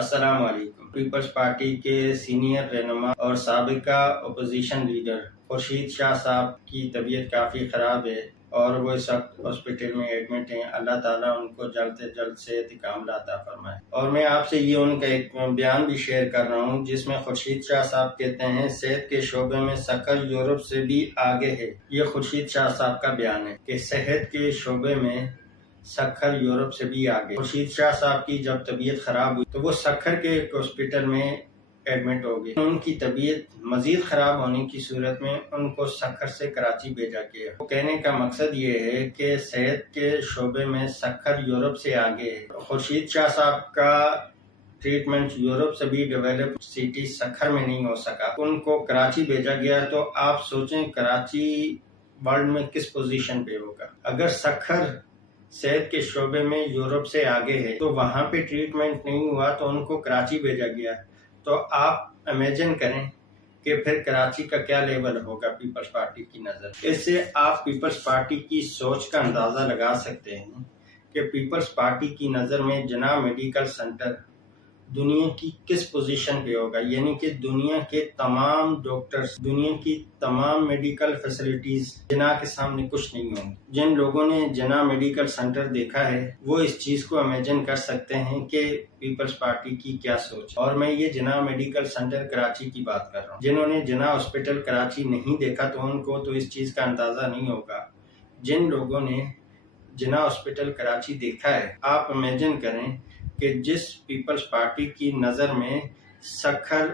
अस्सलाम वालेकुम। Peoples party के सीनियर रहनुमा और साबिका अपोजिशन लीडर खुर्शीद शाह साहब की तबीयत काफ़ी ख़राब है और वो इस वक्त हॉस्पिटल में एडमिट हैं। अल्लाह ताला उनको जल्द से जल्द सेहत कामिला अता फरमाए। और मैं आपसे ये उनका एक बयान भी शेयर कर रहा हूँ जिसमें खुर्शीद शाह साहब कहते हैं सेहत के शोबे में सक्कर यूरोप से भी आगे है। ये खुर्शीद शाह साहब का बयान है कि सेहत के शोबे में सक्खर यूरोप से भी आगे। खुर्शीद शाह साहब की जब तबीयत खराब हुई तो वो सक्खर के एक हॉस्पिटल में एडमिट हो गए। उनकी तबीयत मजीद खराब होने की सूरत में उनको सक्खर से कराची भेजा गया। तो कहने का मकसद ये है कि सेहत के शोबे में सक्खर यूरोप से आगे है। खुर्शीद शाह साहब का ट्रीटमेंट यूरोप से भी डेवलप्ड सिटी सक्खर में नहीं हो सका, उनको कराची भेजा गया। तो आप सोचें कराची वर्ल्ड में किस पोजीशन पे होगा। अगर सक्खर सेहत के शोबे में यूरोप से आगे है तो वहां पे ट्रीटमेंट नहीं हुआ तो उनको कराची भेजा गया। तो आप इमेजिन करें कि फिर कराची का क्या लेवल होगा पीपल्स पार्टी की नजर। इससे आप पीपल्स पार्टी की सोच का अंदाजा लगा सकते हैं कि पीपल्स पार्टी की नजर में जना मेडिकल सेंटर दुनिया की किस पोजीशन पे होगा। यानी कि दुनिया के तमाम डॉक्टर्स, दुनिया की तमाम मेडिकल फैसिलिटीज जना के सामने कुछ नहीं होंगी। जिन लोगों ने जना मेडिकल सेंटर देखा है वो इस चीज को इमेजिन कर सकते हैं कि पीपल्स पार्टी की क्या सोच। और मैं ये जना मेडिकल सेंटर कराची की बात कर रहा हूँ। जिन्होंने जना हॉस्पिटल कराची नहीं देखा तो उनको तो इस चीज का अंदाजा नहीं होगा। जिन लोगों ने जना हॉस्पिटल कराची देखा है, आप इमेजिन करें कि जिस पीपल्स पार्टी की नज़र में सक्खर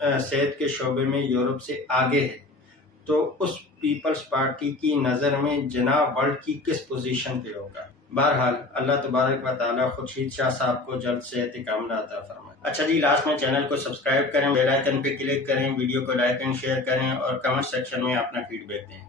सेहत के शोबे में यूरोप से आगे है तो उस पीपल्स पार्टी की नज़र में जना वर्ल्ड की किस पोजीशन पे होगा। बहरहाल अल्लाह तबारक व तआला खुर्शीद शाह साहब को जल्द सेहत कामिला अता फरमाए। अच्छा जी, लास्ट में चैनल को सब्सक्राइब करें, बेल आइकन पे क्लिक करें, वीडियो को लाइक एंड शेयर करें और कमेंट सेक्शन में अपना फीडबैक दें।